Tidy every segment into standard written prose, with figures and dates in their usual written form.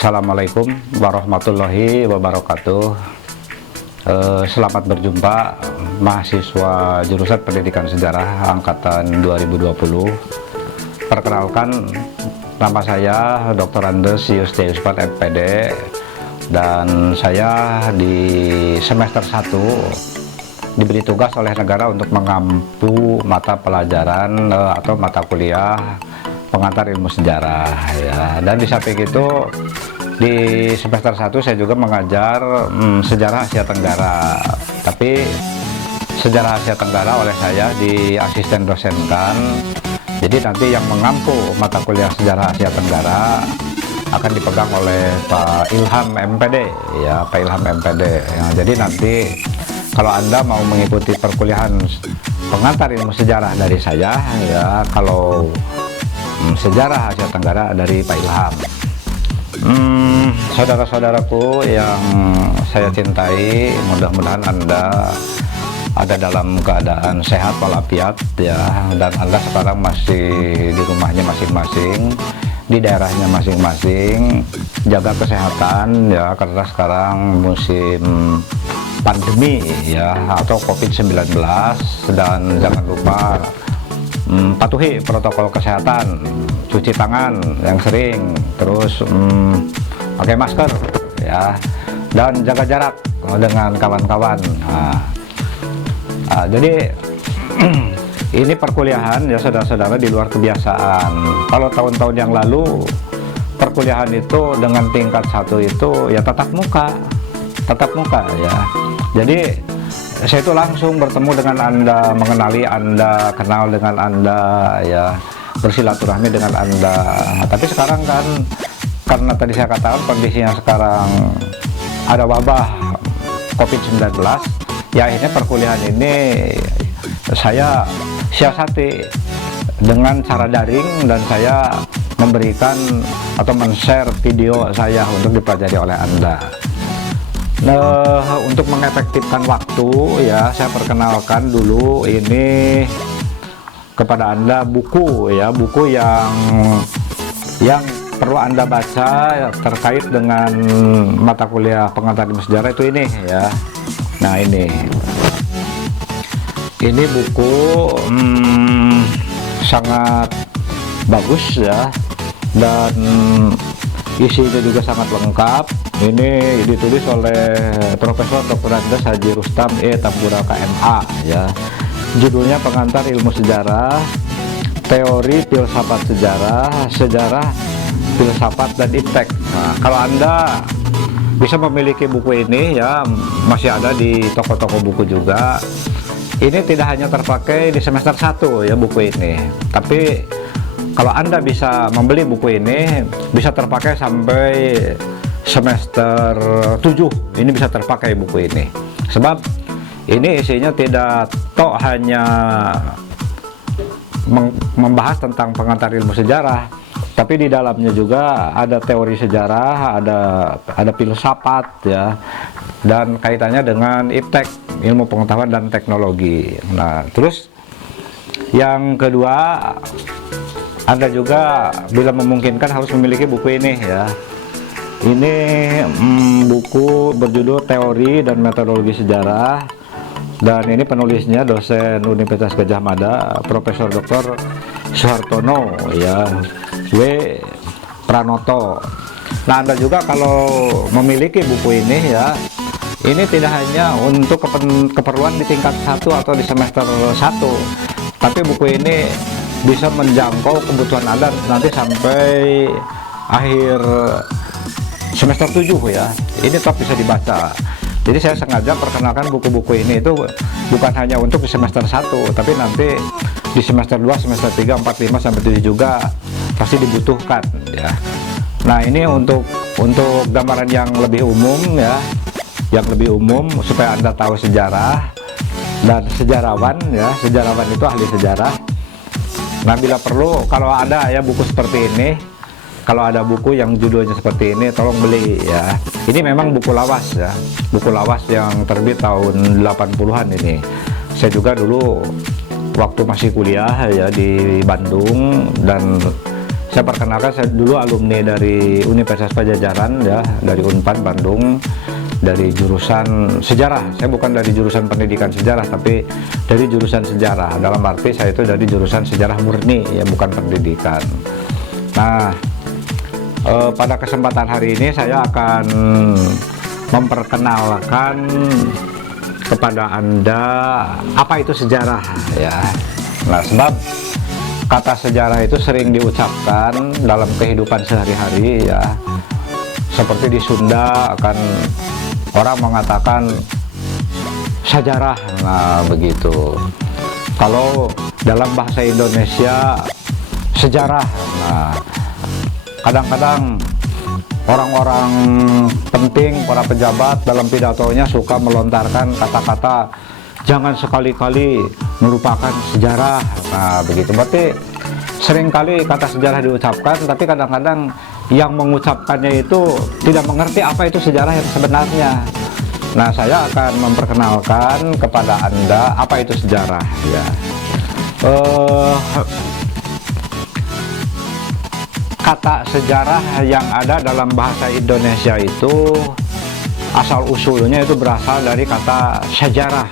Assalamualaikum warahmatullahi wabarakatuh. Selamat berjumpa mahasiswa jurusan Pendidikan Sejarah angkatan 2020. Perkenalkan, nama saya Dr. Andes Yustiuspan MPD, dan saya di semester 1 diberi tugas oleh negara untuk mengampu mata pelajaran atau mata kuliah pengantar ilmu sejarah ya. Dan di samping itu di semester 1 saya juga mengajar sejarah Asia Tenggara, tapi sejarah Asia Tenggara oleh saya di asisten dosenkan. Jadi nanti yang mengampu mata kuliah sejarah Asia Tenggara akan dipegang oleh Pak Ilham MPD ya, Pak Ilham MPD ya. Jadi nanti kalau Anda mau mengikuti perkuliahan pengantar ilmu sejarah dari saya ya, kalau sejarah Asia Tenggara dari Pak Ilham. Saudara-saudaraku yang saya cintai, mudah-mudahan Anda ada dalam keadaan sehat walafiat ya, dan Anda sekarang masih di rumahnya masing-masing, di daerahnya masing-masing. Jaga kesehatan ya, karena sekarang musim pandemi ya, atau COVID-19, dan jangan lupa patuhi protokol kesehatan, cuci tangan yang sering, terus pakai masker ya, dan jaga jarak dengan kawan-kawan. Jadi ini perkuliahan ya saudara-saudara di luar kebiasaan. Kalau tahun-tahun yang lalu perkuliahan itu dengan tingkat 1 itu ya tatap muka ya. Jadi saya itu langsung bertemu dengan Anda, mengenali Anda, kenal dengan Anda ya, bersilaturahmi dengan Anda. Tapi sekarang kan, karena tadi saya katakan kondisinya sekarang ada wabah COVID-19 ya, akhirnya perkuliahan ini saya siasati dengan cara daring, dan saya memberikan atau men-share video saya untuk dipelajari oleh Anda. Untuk mengefektifkan waktu ya, saya perkenalkan dulu ini kepada Anda buku ya, buku yang perlu Anda baca ya, terkait dengan mata kuliah pengantar ilmu sejarah itu ini ya. Nah, ini buku sangat bagus ya, dan isinya juga sangat lengkap. Ini ditulis oleh Profesor Dr. Andes Haji Rustam E. Tamburaka MA ya. Judulnya Pengantar Ilmu Sejarah, Teori Filsafat Sejarah, Sejarah Filsafat dan Iptek. Nah, kalau Anda bisa memiliki buku ini ya, masih ada di toko-toko buku juga. Ini tidak hanya terpakai di semester 1 ya buku ini, tapi kalau Anda bisa membeli buku ini bisa terpakai sampai semester 7. Ini bisa terpakai buku ini, sebab ini isinya tidak tok hanya membahas tentang pengantar ilmu sejarah, tapi di dalamnya juga ada teori sejarah, ada filsafat ya, dan kaitannya dengan iptek, ilmu pengetahuan dan teknologi. Nah, terus yang kedua, Anda juga bila memungkinkan harus memiliki buku ini ya. Ini buku berjudul Teori dan Metodologi Sejarah, dan ini penulisnya dosen Universitas Gadjah Mada, Profesor Dr. Suhartono ya, W. Pranoto. Nah, Anda juga kalau memiliki buku ini ya, ini tidak hanya untuk keperluan di tingkat 1 atau di semester 1, tapi buku ini bisa menjangkau kebutuhan Anda nanti sampai akhir semester 7 ya. Ini tetap bisa dibaca. Jadi saya sengaja perkenalkan buku-buku ini itu bukan hanya untuk di semester 1, tapi nanti di semester 2, semester 3, 4, 5 sampai 7 juga pasti dibutuhkan ya. Nah, ini untuk gambaran yang lebih umum ya, yang lebih umum supaya Anda tahu sejarah dan sejarawan ya. Sejarawan itu ahli sejarah. Nah, bila perlu, kalau ada ya buku seperti ini, kalau ada buku yang judulnya seperti ini, tolong beli ya. Ini memang buku lawas ya, buku lawas yang terbit tahun 80-an ini. Saya juga dulu waktu masih kuliah ya di Bandung, dan Saya perkenalkan, saya dulu alumni dari Universitas Padjadjaran ya, dari Unpad Bandung, dari jurusan sejarah. Saya bukan dari jurusan pendidikan sejarah, tapi dari jurusan sejarah. Dalam arti saya itu dari jurusan sejarah murni ya, bukan pendidikan. Nah, pada kesempatan hari ini saya akan memperkenalkan kepada Anda apa itu sejarah ya. Nah, sebab kata sejarah itu sering diucapkan dalam kehidupan sehari-hari ya. Seperti di Sunda akan orang mengatakan sejarah, nah begitu. Kalau dalam bahasa Indonesia sejarah, nah kadang-kadang orang-orang penting, para pejabat dalam pidatonya suka melontarkan kata-kata jangan sekali-kali melupakan sejarah. Nah begitu, berarti seringkali kata sejarah diucapkan, tapi kadang-kadang yang mengucapkannya itu tidak mengerti apa itu sejarah yang sebenarnya. Nah, saya akan memperkenalkan kepada Anda apa itu sejarah ya. Kata sejarah yang ada dalam bahasa Indonesia itu asal usulnya itu berasal dari kata sejarah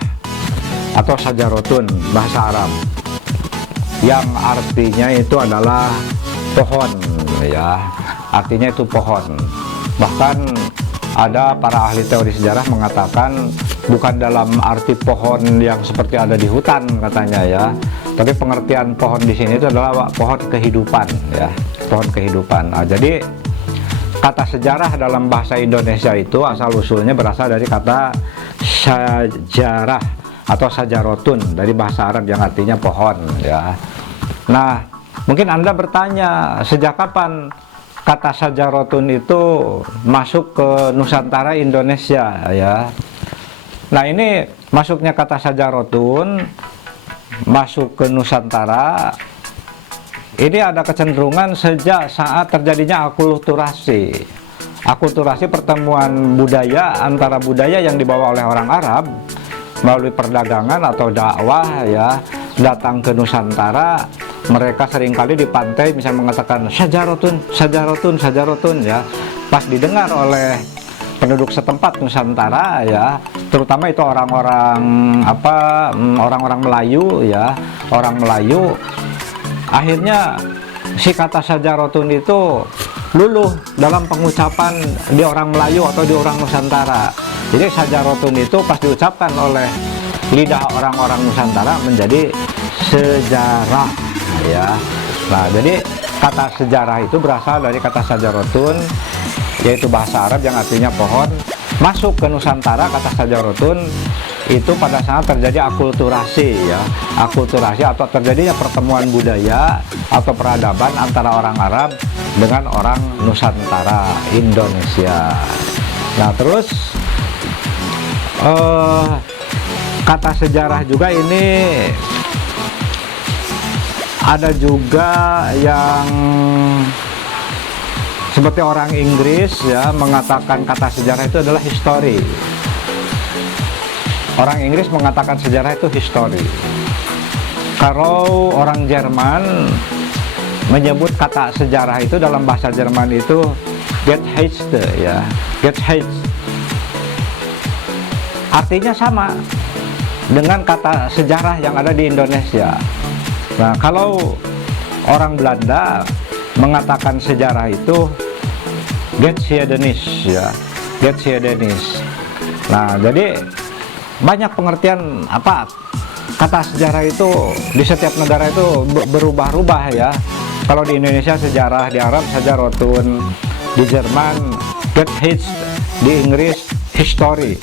atau sajarotun bahasa Arab, yang artinya itu adalah pohon ya, artinya itu pohon. Bahkan ada para ahli teori sejarah mengatakan bukan dalam arti pohon yang seperti ada di hutan katanya ya, tapi pengertian pohon di sini itu adalah pohon kehidupan ya, pohon kehidupan. Nah, jadi kata sejarah dalam bahasa Indonesia itu asal usulnya berasal dari kata sejarah atau sajarotun dari bahasa Arab yang artinya pohon ya. Nah, mungkin Anda bertanya, sejak kapan kata sajarotun itu masuk ke Nusantara Indonesia ya. Nah, ini masuknya kata sajarotun masuk ke Nusantara ini ada kecenderungan sejak saat terjadinya akulturasi. Akulturasi pertemuan budaya antara budaya yang dibawa oleh orang Arab melalui perdagangan atau dakwah ya, datang ke Nusantara. Mereka seringkali di pantai misalnya mengatakan sajarotun, sajarotun, sajarotun ya. Pas didengar oleh penduduk setempat Nusantara ya, terutama itu orang-orang orang-orang Melayu ya, orang Melayu, akhirnya si kata sajarotun itu luluh dalam pengucapan di orang Melayu atau di orang Nusantara. Jadi sajarotun itu pas diucapkan oleh lidah orang-orang Nusantara menjadi sejarah ya. Nah, jadi kata sejarah itu berasal dari kata sajarotun, yaitu bahasa Arab yang artinya pohon. Masuk ke Nusantara kata sajarotun itu pada saat terjadi akulturasi ya, akulturasi atau terjadinya pertemuan budaya atau peradaban antara orang Arab dengan orang Nusantara Indonesia. Nah, terus kata sejarah juga ini ada juga yang seperti orang Inggris ya mengatakan kata sejarah itu adalah history. Orang Inggris mengatakan sejarah itu history. Kalau orang Jerman menyebut kata sejarah itu dalam bahasa Jerman itu Geschichte ya, Geschichte. Artinya sama dengan kata sejarah yang ada di Indonesia. Nah, kalau orang Belanda mengatakan sejarah itu Geschiedenis ya, Geschiedenis. Nah, jadi banyak pengertian apa kata sejarah itu di setiap negara itu berubah-ubah ya. Kalau di Indonesia sejarah, di Arab sajarotun, di Jerman Geschichte, di Inggris history,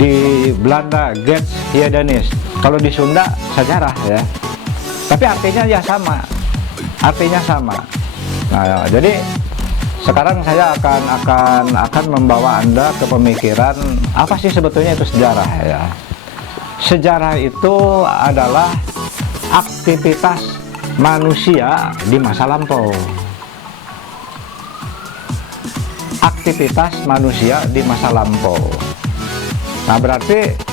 di Belanda Geschiedenis, kalau di Sunda sejarah ya. Tapi artinya ya sama, artinya sama. Nah, jadi sekarang saya akan membawa Anda ke pemikiran apa sih sebetulnya itu sejarah ya. Sejarah itu adalah aktivitas manusia di masa lampau. Aktivitas manusia di masa lampau. Nah, berarti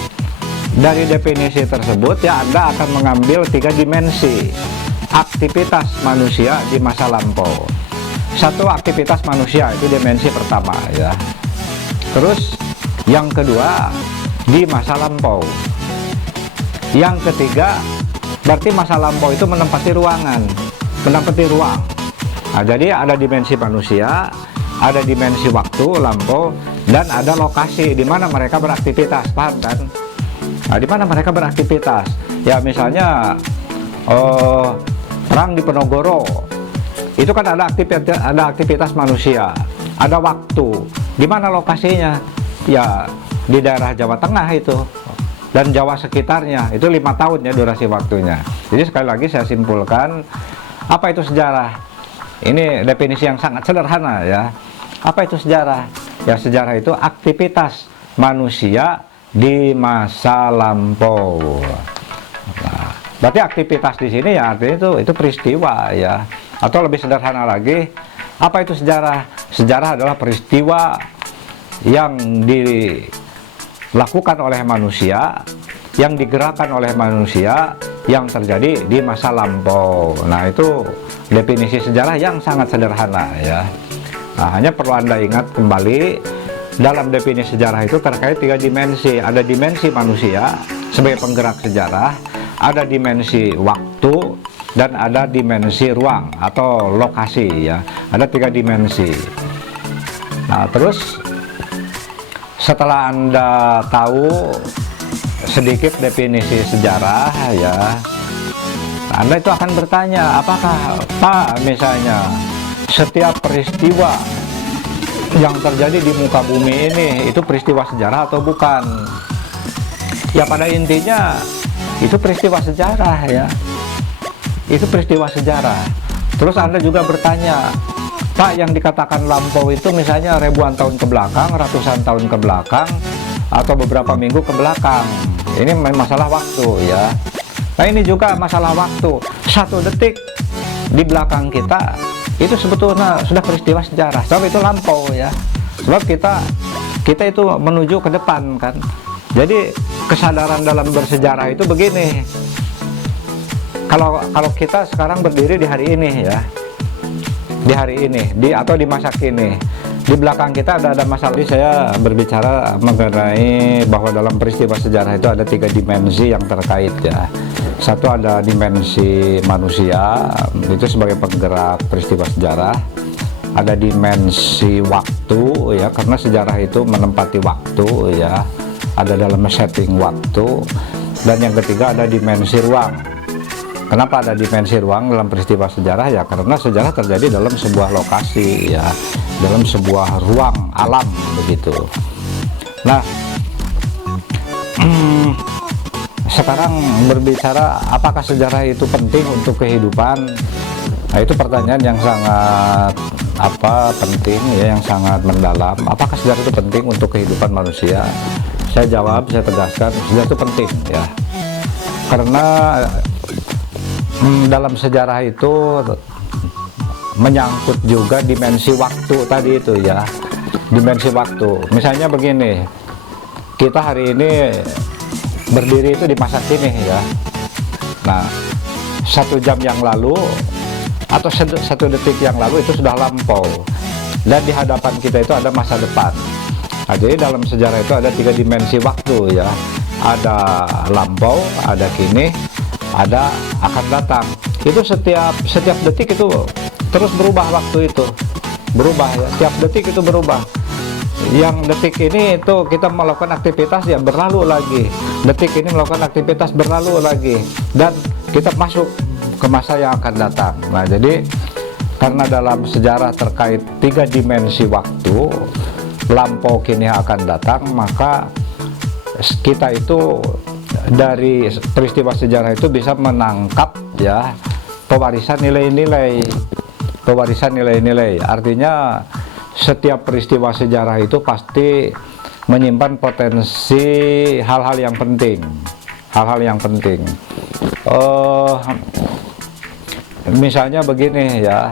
dari definisi tersebut ya Anda akan mengambil 3 dimensi. aktivitas manusia di masa lampau. Satu, aktivitas manusia, itu dimensi pertama ya. Terus yang kedua, di masa lampau. Yang ketiga, berarti masa lampau itu menempati ruangan, menempati ruang. Nah, jadi ada dimensi manusia, ada dimensi waktu, lampau, dan ada lokasi di mana mereka beraktivitas, paham kan? Nah, di mana mereka beraktivitas? Ya misalnya perang di Penogoro, itu kan ada aktivitas manusia, ada waktu. Di mana lokasinya? Ya di daerah Jawa Tengah itu dan Jawa sekitarnya. Itu 5 tahun ya durasi waktunya. Jadi sekali lagi saya simpulkan, apa itu sejarah? Ini definisi yang sangat sederhana ya. Apa itu sejarah? Ya, sejarah itu aktivitas manusia di masa lampau. Nah, berarti aktivitas di sini ya artinya itu peristiwa ya. Atau lebih sederhana lagi, apa itu sejarah? Sejarah adalah peristiwa yang dilakukan oleh manusia, yang digerakkan oleh manusia, yang terjadi di masa lampau. Nah, itu definisi sejarah yang sangat sederhana ya. Nah, hanya perlu Anda ingat kembali, dalam definisi sejarah itu terkait 3 dimensi. Ada dimensi manusia sebagai penggerak sejarah, ada dimensi waktu, dan ada dimensi ruang atau lokasi ya. Ada 3 dimensi. Nah, terus setelah Anda tahu sedikit definisi sejarah ya, Anda itu akan bertanya, apakah Pak misalnya setiap peristiwa yang terjadi di muka bumi ini itu peristiwa sejarah atau bukan? Ya pada intinya itu peristiwa sejarah ya. Itu peristiwa sejarah. Terus Anda juga bertanya, Pak, yang dikatakan lampau itu misalnya ribuan tahun ke belakang, ratusan tahun ke belakang, atau beberapa minggu ke belakang. Ini masalah waktu ya. Nah, ini juga masalah waktu. 1 detik di belakang kita itu sebetulnya sudah peristiwa sejarah. Sebab itu lampau ya. Sebab kita itu menuju ke depan kan. Jadi kesadaran dalam bersejarah itu begini. Kalau kita sekarang berdiri di hari ini ya, di hari ini, atau di masa kini, di belakang kita ada masalah. Jadi saya berbicara mengenai bahwa dalam peristiwa sejarah itu ada 3 dimensi yang terkait ya. Satu, ada dimensi manusia, itu sebagai penggerak peristiwa sejarah. Ada dimensi waktu ya, karena sejarah itu menempati waktu ya, ada dalam setting waktu. Dan yang ketiga ada dimensi ruang. Kenapa ada dimensi ruang dalam peristiwa sejarah? Ya karena sejarah terjadi dalam sebuah lokasi ya, dalam sebuah ruang alam begitu. Nah, sekarang berbicara apakah sejarah itu penting untuk kehidupan? Nah, itu pertanyaan yang sangat penting ya, yang sangat mendalam. Apakah sejarah itu penting untuk kehidupan manusia? Saya jawab, saya tegaskan, sejarah itu penting ya. Karena dalam sejarah itu menyangkut juga dimensi waktu tadi itu ya. Dimensi waktu. Misalnya begini, kita hari ini berdiri itu di masa kini ya. Nah, 1 jam yang lalu atau 1 detik yang lalu itu sudah lampau, dan di hadapan kita itu ada masa depan. Nah, jadi dalam sejarah itu ada 3 dimensi waktu ya. Ada lampau, ada kini, ada akan datang. Itu setiap detik itu terus berubah, waktu itu berubah ya. Setiap detik itu berubah. Yang detik ini itu kita melakukan aktivitas ya berlalu lagi, detik ini melakukan aktivitas berlalu lagi, dan kita masuk ke masa yang akan datang. Nah, jadi karena dalam sejarah terkait 3 dimensi waktu, lampau, kini, akan datang, maka kita itu dari peristiwa sejarah itu bisa menangkap ya pewarisan nilai-nilai. Artinya setiap peristiwa sejarah itu pasti menyimpan potensi hal-hal yang penting. Misalnya begini ya,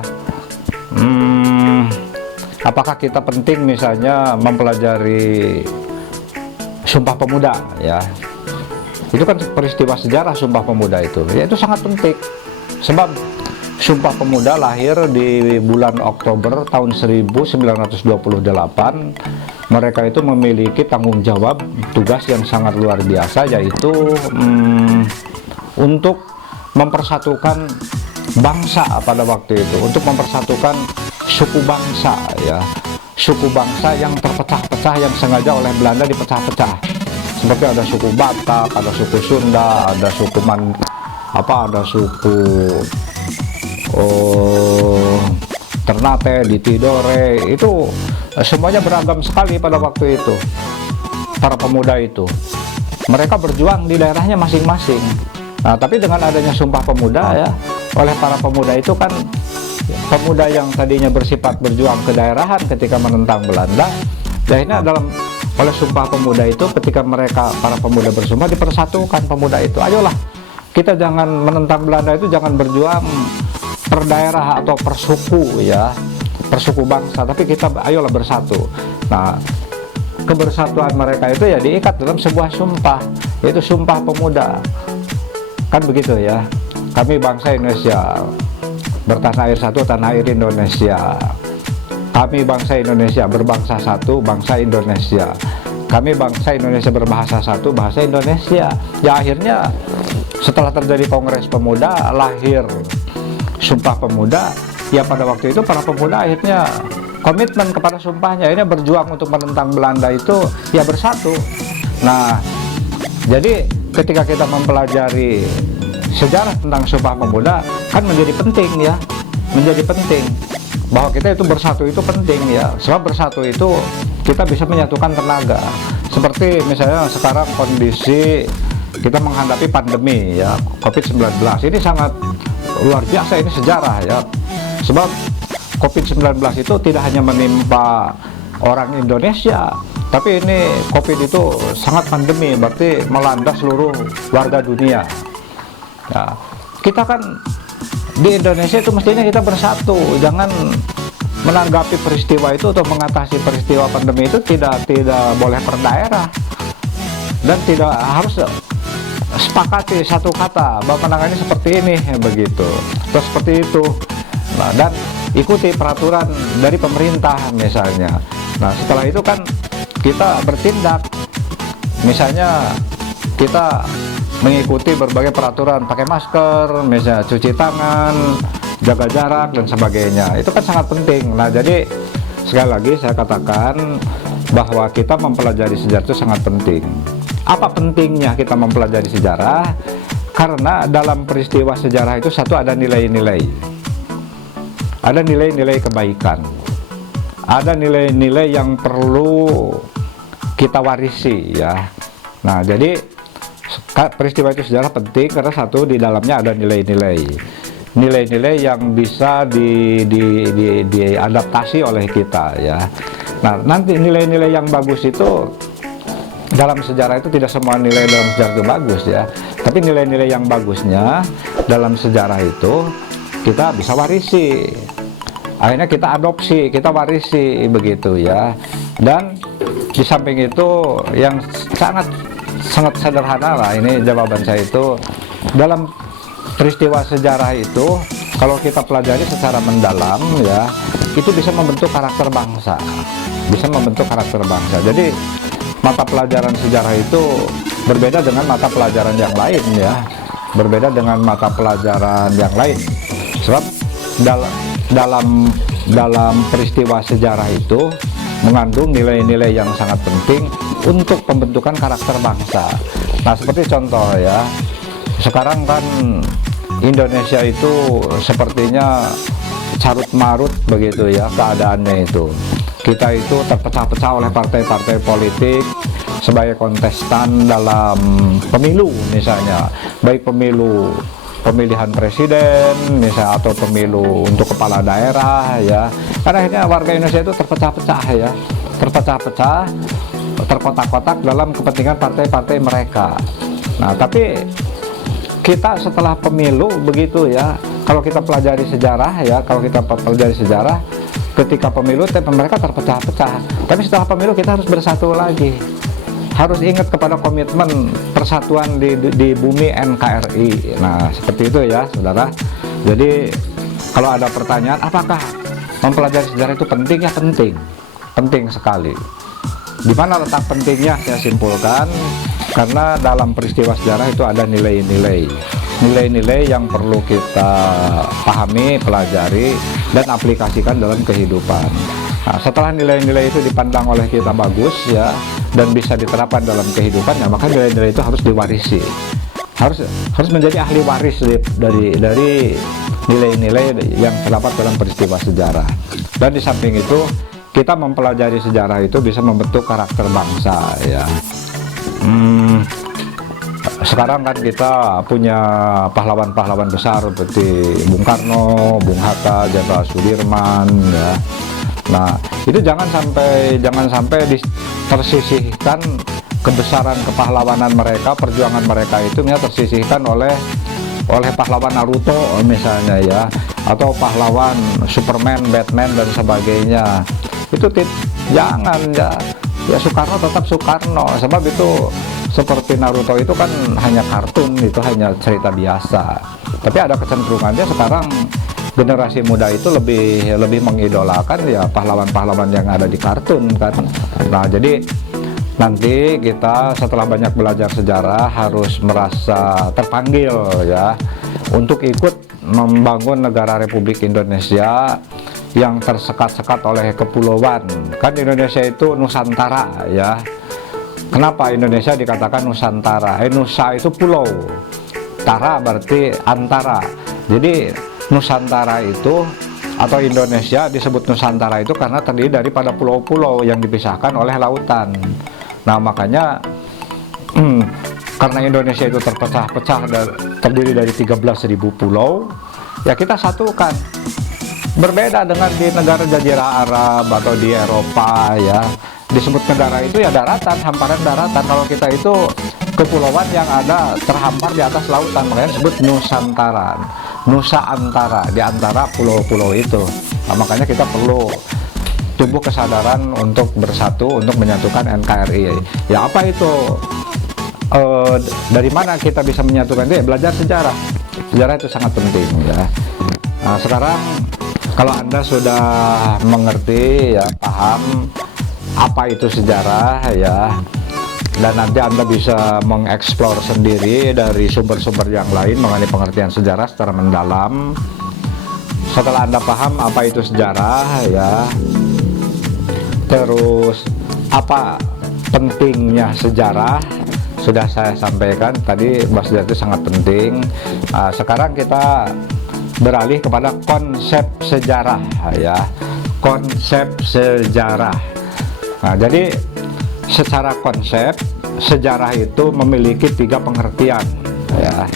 apakah kita penting misalnya mempelajari Sumpah Pemuda ya? Itu kan peristiwa sejarah, Sumpah Pemuda itu ya, itu sangat penting Sebab Sumpah Pemuda lahir di bulan Oktober tahun 1928. Mereka itu memiliki tanggung jawab tugas yang sangat luar biasa, yaitu untuk mempersatukan bangsa pada waktu itu, untuk mempersatukan suku bangsa ya, suku bangsa yang terpecah-pecah, yang sengaja oleh Belanda dipecah-pecah. Seperti ada suku Batak, ada suku Sunda, ada suku ada suku Ternate, di Tidore, itu semuanya beragam sekali pada waktu itu. Para pemuda itu, mereka berjuang di daerahnya masing-masing. Nah, tapi dengan adanya Sumpah Pemuda ya, oleh para pemuda itu kan, pemuda yang tadinya bersifat berjuang kedaerahan ketika menentang Belanda, akhirnya oleh Sumpah Pemuda itu, ketika mereka para pemuda bersumpah, dipersatukan pemuda itu. Ayolah, kita jangan menentang Belanda itu, jangan berjuang per daerah atau per suku ya, per suku bangsa, tapi kita ayolah bersatu. Nah, kebersatuan mereka itu ya diikat dalam sebuah sumpah, yaitu Sumpah Pemuda. Kan begitu ya. Kami bangsa Indonesia, bertanah air satu, tanah air Indonesia. Kami bangsa Indonesia, berbangsa satu, bangsa Indonesia. Kami bangsa Indonesia, berbahasa satu, bahasa Indonesia. Ya akhirnya setelah terjadi Kongres Pemuda, lahir Sumpah Pemuda. Ya pada waktu itu para pemuda akhirnya komitmen kepada sumpahnya, akhirnya berjuang untuk menentang Belanda itu ya bersatu. Nah, jadi ketika kita mempelajari sejarah tentang Sumpah Pemuda kan menjadi penting ya, menjadi penting bahwa kita itu bersatu itu penting ya, sebab bersatu itu kita bisa menyatukan tenaga. Seperti misalnya sekarang kondisi kita menghadapi pandemi ya, COVID-19 ini sangat luar biasa, ini sejarah ya, sebab COVID-19 itu tidak hanya menimpa orang Indonesia, tapi ini COVID itu sangat pandemi, berarti melanda seluruh warga dunia. Nah, kita kan di Indonesia itu mestinya kita bersatu, jangan menanggapi peristiwa itu atau mengatasi peristiwa pandemi itu tidak boleh per daerah, dan tidak harus sepakati satu kata bahwa penanganannya seperti ini begitu, terus seperti itu. Nah, dan ikuti peraturan dari pemerintah misalnya. Nah, setelah itu kan kita bertindak, misalnya kita mengikuti berbagai peraturan, pakai masker, misalnya cuci tangan, jaga jarak dan sebagainya. Itu kan sangat penting. Nah, jadi sekali lagi saya katakan bahwa kita mempelajari sejarah itu sangat penting. Apa pentingnya kita mempelajari sejarah? Karena dalam peristiwa sejarah itu satu, ada nilai-nilai, ada nilai-nilai kebaikan, ada nilai-nilai yang perlu kita warisi ya. Nah, jadi peristiwa itu sejarah penting karena satu, di dalamnya ada nilai-nilai, nilai-nilai yang bisa diadaptasi oleh kita ya. Nah, nanti nilai-nilai yang bagus itu dalam sejarah itu, tidak semua nilai dalam sejarah itu bagus ya, tapi nilai-nilai yang bagusnya dalam sejarah itu kita bisa warisi, akhirnya kita adopsi, kita warisi begitu ya. Dan di samping itu yang sangat sederhana lah, ini jawaban saya itu, dalam peristiwa sejarah itu kalau kita pelajari secara mendalam ya, itu bisa membentuk karakter bangsa, bisa membentuk karakter bangsa. Jadi mata pelajaran sejarah itu berbeda dengan mata pelajaran yang lain ya, berbeda dengan mata pelajaran yang lain, sebab dalam peristiwa sejarah itu mengandung nilai-nilai yang sangat penting untuk pembentukan karakter bangsa. Nah, seperti contoh ya, sekarang kan Indonesia itu sepertinya carut marut begitu ya keadaannya itu. Kita itu terpecah-pecah oleh partai-partai politik sebagai kontestan dalam pemilu misalnya, baik pemilu pemilihan presiden misalnya atau pemilu untuk kepala daerah ya. Karena akhirnya warga Indonesia itu terpecah-pecah ya, terpecah-pecah, terkotak-kotak dalam kepentingan partai-partai mereka. Nah, tapi kita setelah pemilu begitu ya, kalau kita pelajari sejarah ya, kalau kita pelajari sejarah, ketika pemilu mereka terpecah-pecah, tapi setelah pemilu kita harus bersatu lagi, harus ingat kepada komitmen persatuan di bumi NKRI. Nah, seperti itu ya saudara. Jadi kalau ada pertanyaan apakah mempelajari sejarah itu penting, ya penting, penting sekali. Di mana letak pentingnya saya simpulkan, karena dalam peristiwa sejarah itu ada nilai-nilai yang perlu kita pahami, pelajari, dan aplikasikan dalam kehidupan. Nah, setelah nilai-nilai itu dipandang oleh kita bagus ya, dan bisa diterapkan dalam kehidupan, ya maka nilai-nilai itu harus diwarisi, harus menjadi ahli waris dari nilai-nilai yang terdapat dalam peristiwa sejarah. Dan di samping itu, kita mempelajari sejarah itu bisa membentuk karakter bangsa ya. Sekarang kan kita punya pahlawan-pahlawan besar seperti Bung Karno, Bung Hatta, Jenderal Sudirman ya. Nah, itu jangan sampai tersisihkan kebesaran kepahlawanan mereka, perjuangan mereka itu tersisihkan oleh pahlawan Naruto misalnya ya, atau pahlawan Superman, Batman dan sebagainya. Itu jangan ya. Ya Soekarno tetap Soekarno, sebab itu seperti Naruto itu kan hanya kartun, itu hanya cerita biasa. Tapi ada kecenderungannya sekarang generasi muda itu lebih mengidolakan ya pahlawan-pahlawan yang ada di kartun kan. Nah, jadi nanti kita setelah banyak belajar sejarah harus merasa terpanggil ya untuk ikut membangun negara Republik Indonesia yang tersekat-sekat oleh kepulauan. Kan Indonesia itu Nusantara ya. Kenapa Indonesia dikatakan Nusantara? Nusa itu pulau, tara berarti antara. Jadi Nusantara itu atau Indonesia disebut Nusantara itu karena terdiri daripada pulau-pulau yang dipisahkan oleh lautan. Nah, makanya karena Indonesia itu terpecah-pecah dan terdiri dari 13.000 pulau, ya kita satukan. Berbeda dengan di negara Jazirah Arab atau di Eropa ya, disebut negara itu ya daratan, hamparan daratan. Kalau kita itu kepulauan yang ada terhampar di atas lautan, makanya disebut Nusantara, Nusa Antara, di antara pulau-pulau itu. Nah, makanya kita perlu tumbuh kesadaran untuk bersatu, untuk menyatukan NKRI. Ya apa itu? Dari mana kita bisa menyatukan itu? Ya, belajar sejarah. Sejarah itu sangat penting ya. Nah, sekarang kalau Anda sudah mengerti ya, paham apa itu sejarah ya, dan nanti Anda bisa mengeksplor sendiri dari sumber-sumber yang lain mengenai pengertian sejarah secara mendalam. Setelah Anda paham apa itu sejarah ya, terus apa pentingnya sejarah, sudah saya sampaikan tadi bahwa sejarah itu sangat penting. Nah, sekarang kita beralih kepada konsep sejarah ya, konsep sejarah. Nah, jadi secara konsep sejarah itu memiliki 3 pengertian ya.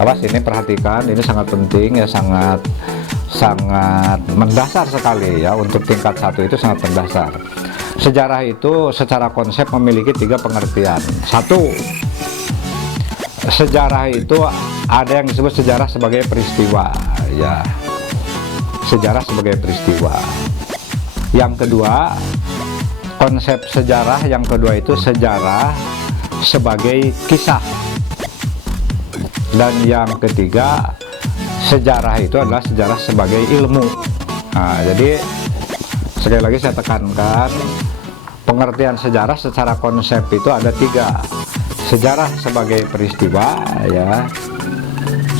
Awas ini perhatikan, ini sangat penting ya, sangat mendasar sekali ya, untuk tingkat 1 itu sangat mendasar. Sejarah itu secara konsep memiliki 3 pengertian. 1, sejarah itu ada yang disebut sejarah sebagai peristiwa ya, sejarah sebagai peristiwa. Yang kedua, konsep sejarah yang kedua itu sejarah sebagai kisah. Dan yang ketiga, sejarah itu adalah sejarah sebagai ilmu. Nah, jadi sekali lagi saya tekankan, pengertian sejarah secara konsep itu ada 3. Sejarah sebagai peristiwa ya,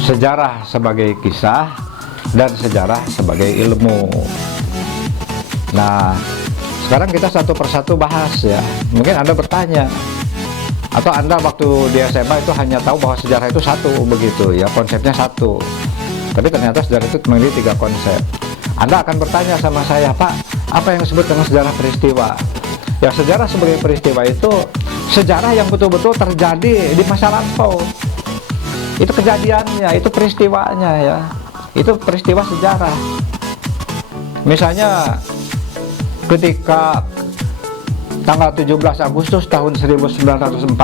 sejarah sebagai kisah, dan sejarah sebagai ilmu. Nah, sekarang kita satu persatu bahas ya. Mungkin Anda bertanya, atau Anda waktu di SMA itu hanya tahu bahwa sejarah itu satu begitu ya, konsepnya satu. Tapi ternyata sejarah itu memiliki 3 konsep. Anda akan bertanya sama saya, Pak, apa yang disebut dengan sejarah peristiwa? Ya, sejarah sebagai peristiwa itu sejarah yang betul-betul terjadi di masa lampau. Itu kejadiannya, itu peristiwanya ya. Itu peristiwa sejarah. Misalnya ketika tanggal 17 Agustus tahun 1945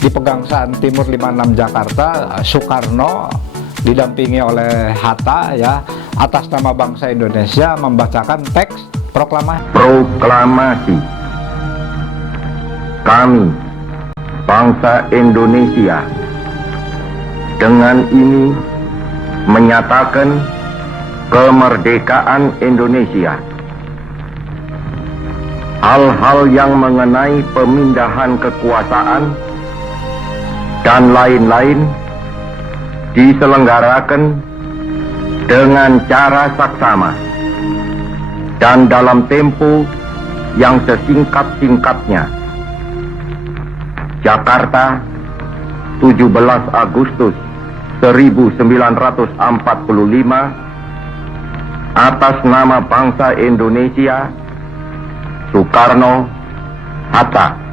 di Pegangsaan Timur 56 Jakarta, Soekarno didampingi oleh Hatta ya, atas nama bangsa Indonesia membacakan teks proklamasi. Kami, bangsa Indonesia, dengan ini menyatakan kemerdekaan Indonesia. Hal-hal yang mengenai pemindahan kekuasaan dan lain-lain diselenggarakan dengan cara saksama dan dalam tempo yang sesingkat-singkatnya. Jakarta, 17 Agustus 1945, atas nama bangsa Indonesia, Soekarno, Hatta.